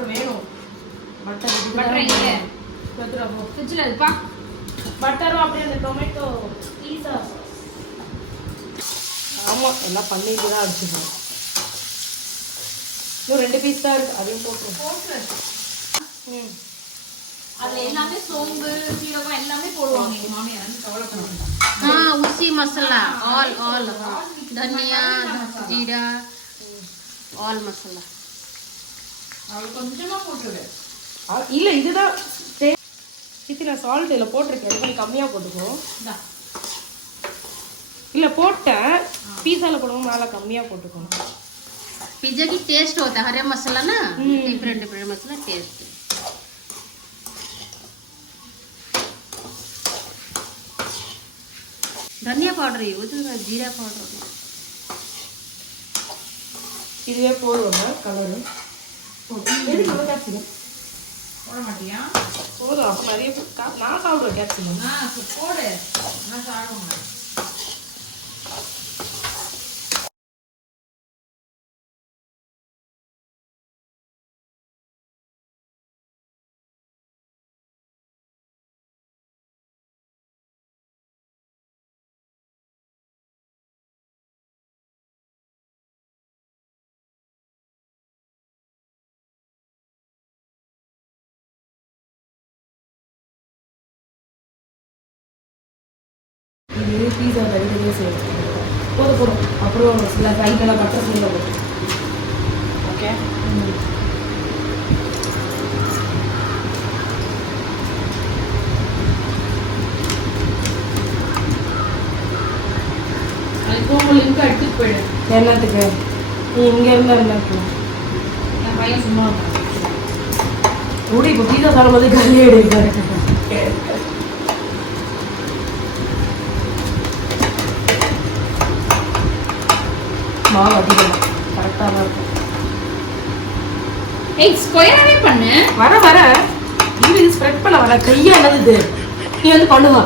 Butter வேணும். Butter இங்க ஃப்ரிட்ஜ்ல இருக்குப்பா. பட்டரும் அப்படியே அந்த டொமேட்டோ பீஸா. ஆமா எல்லாம் பண்ணிட்டு தான் அடிச்சுக்கணும். இன்னும் 2 பீஸ் தான் இருக்கு, அதையும் போட்டு. அதுல எல்லாமே சோம்பு சீரகம் எல்லாமே போடுவாங்க எங்க மாமியார், வந்து கவலைப்படுவாங்க. उसी मसाला ऑल धनिया जीरा ऑल मसाला அவளுக்கு கொஞ்சமா போட்டுருவேன். இல்ல இதுதான் சித்தில சால்ட் இல்ல போட்டிருக்கேன், இது கொஞ்சம் கம்மியா போட்டுக்கோ. இல்ல போட்டேன், பீஸால போடுவோம் மேல கம்மியா போட்டுக்கணும். पिज्जा की टेस्ट होता है हरे मसाला ना, डिफरेंट मसाला टेस्ट. धनिया पाउडर यूज जीरा पाउडर இதுவே போடுவாங்க கலரு. போட மாட்டியா? போதும், அப்போ நிறைய நான் சாப்பிடுவேன் கேப்சிகம். போடு, நான் சாப்பிடுவேன். இது பீஸா தனித்தனியாக செய்யணும். போதும் அப்புறம் சில கைக்கெல்லாம் பட்டர் சீல போட்டு. ஓகே அதுக்கு லிங்க் எடுத்துட்டு போயிடு. என்னத்துக்கு? நீ இங்கே இருந்தால் என்ன இருக்கும்? என் பையன் சும்மா இருந்தான். கூட இப்போ பீஸா சாப்பிடும்போது கல்லே எடுக்காரு. மாவு அதிகமாக கரெக்டாக தான் இருக்கும். ஸ்கொயராகவே பண்ணு. வர இது ஸ்ப்ரெட் பண்ண வர கையா என்னது நீ வந்து பண்ணுவா.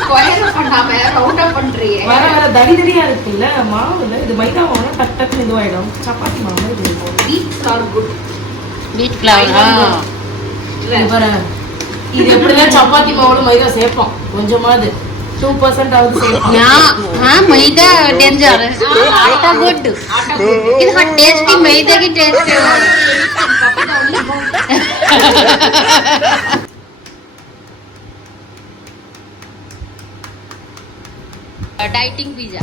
ஸ்கொயர் பண்ணாம ரவுண்டா பண்றியே. வர தடிதடியா இருக்குல்ல மாவுல. இது மைதா மாவுனா டக் டக்குன்னு இதுவாயிடும். சப்பாத்தி மாவு இது wheats are good. Wheat flour இது எப்படிதான் சப்பாத்தி மாவுல மைதா சேர்ப்போம் கொஞ்சமாவது 2% ஆவது சேர்ப்போம். हाँ मैदा डेंजर आटा गुड लेकिन हाँ टेस्टी मैदे की टेस्ट डाइटिंग पिज्जा